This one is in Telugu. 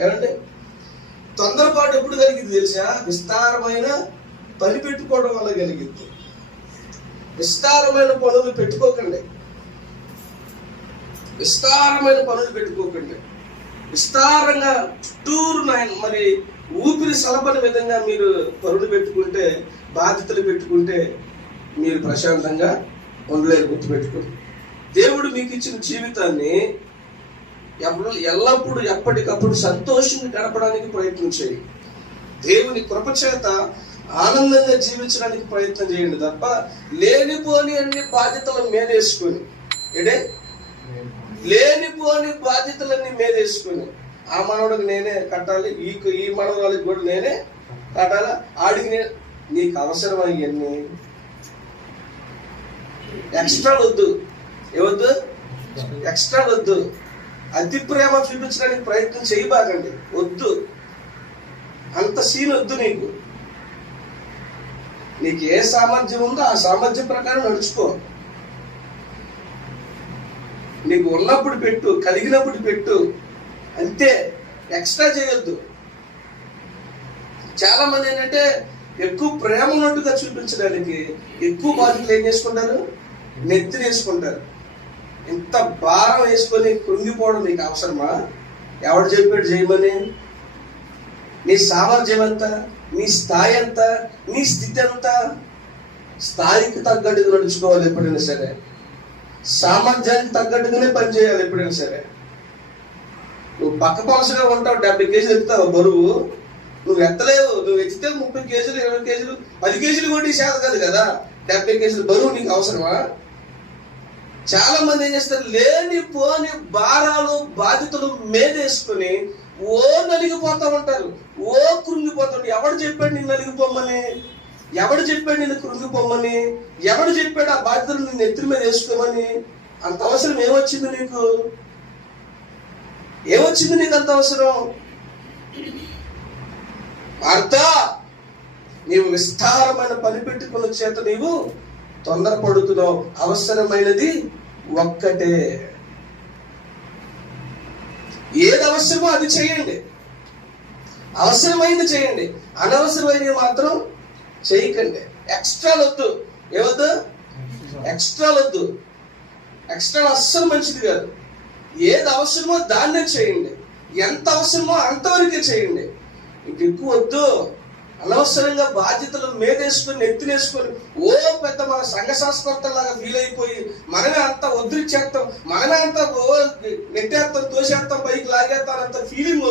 ఏమంటే తొందరపాటు ఎప్పుడు కలిగింది తెలుసా? విస్తారమైన పని పెట్టుకోవడం వల్ల కలిగింది. విస్తారమైన పనులు పెట్టుకోకండి. విస్తారమైన పనులు పెట్టుకోకండి. విస్తారంగా చుట్టూరు మరి ఊపిరి సలపని విధంగా మీరు పనులు పెట్టుకుంటే, బాధ్యతలు పెట్టుకుంటే మీరు ప్రశాంతంగా ఉండలేరు. గుర్తుపెట్టుకోండి. దేవుడు మీకు ఇచ్చిన జీవితాన్ని ఎల్లప్పుడూ ఎప్పటికప్పుడు సంతోషంగా గడపడానికి ప్రయత్నం చేయండి. దేవుని కృప చేత ఆనందంగా జీవించడానికి ప్రయత్నం చేయండి తప్ప లేనిపోని అన్ని బాధ్యతలను మీదేసుకొని లేనిపోని బాధ్యతలన్నీ మీదేసుకొని ఆ మనవడికి నేనే కట్టాలి, ఈ మనవరాలికి కూడా నేనే కట్టాలా, ఆడికి నీకు అవసరమయ్యన్ని ఎక్స్ట్రా వద్దు. ఏవద్దు? ఎక్స్ట్రా వద్దు. అతి ప్రేమ చూపించడానికి ప్రయత్నం చేయబాకండి. వద్దు, అంత సీన్ వద్దు. నీకు ఏ సామర్థ్యం ఉందో ఆ సామర్థ్యం ప్రకారం నడుచుకో. నీకు ఉన్నప్పుడు పెట్టు, కలిగినప్పుడు పెట్టు, అంతే. ఎక్స్ట్రా చేయొద్దు. చాలా మంది ఏంటంటే ఎక్కువ ప్రేమ ఉన్నట్టుగా చూపించడానికి ఎక్కువ బాధ్యతలు ఏం చేసుకుంటారు? నెత్తిని వేసుకుంటారు. ఇంత భారం వేసుకొని కృంగిపోవడం నీకు అవసరమా? ఎవడు చెప్పాడు చేయమని? నీ సామర్థ్యం ఎంత, నీ స్థాయి ఎంత, నీ స్థితి ఎంత? స్థాయికి తగ్గట్టుగా నడుచుకోవాలి ఎప్పుడైనా సరే. సామర్థ్యానికి తగ్గట్టుగానే పనిచేయాలి ఎప్పుడైనా సరే. నువ్వు పక్క పలసగా ఉంటావు, 70 కేజీలు ఎత్తుతావు బరువు, నువ్వు ఎత్తలేవు. నువ్వు ఎత్తితే 30 కేజీలు, 20 కేజీలు, 10 కేజీలు కొట్టి చేత కాదు కదా. 70 కేజీలు బరువు నీకు అవసరమా? చాలా మంది ఏం చేస్తారు? లేనిపోని భారాలు బాధ్యతలు మీదేసుకుని ఓ నలిగిపోతా ఉంటారు, ఓ కృంగిపోతాడు. ఎవడు చెప్పాడు నిన్ను నలిగిపోమని? ఎవడు చెప్పాడు నిన్ను కృంగిపోమని? ఎవడు చెప్పాడు ఆ బాధ్యతలు నిన్ను ఎత్తుల మీద వేసుకోమని? అంత అవసరం ఏమొచ్చింది నీకు? ఏమొచ్చింది నీకు అంత అవసరం? మార్తా, నీవు విస్తారమైన పని పెట్టుకున్న చేత నీవు తొందరపడుతున్నావు. అవసరమైనది ఒక్కటే. ఏది అవసరమో అది చేయండి. అవసరమైనది చేయండి, అనవసరమైనవి మాత్రం చేయకండి. ఎక్స్ట్రా వద్దు. ఏవద్దు? ఎక్స్ట్రా వద్దు. ఎక్స్ట్రా అస్సలు మంచిది కాదు. ఏది అవసరమో దాన్నే చేయండి. ఎంత అవసరమో అంతవరకే చేయండి. ఇంక ఎక్కువ వద్దు. అనవసరంగా బాధ్యతలు మీదేసుకొని ఎత్తునేసుకొని ఓ పెద్ద మన సంఘ సంస్కర్తలాగా ఫీల్ అయిపోయి మనమే అంతా వదిలిచ్చేస్తాం, మనమే అంతా నెట్టేస్తాం, తోసేస్తాం, పైకి లాగేస్తాం అంత ఫీలింగ్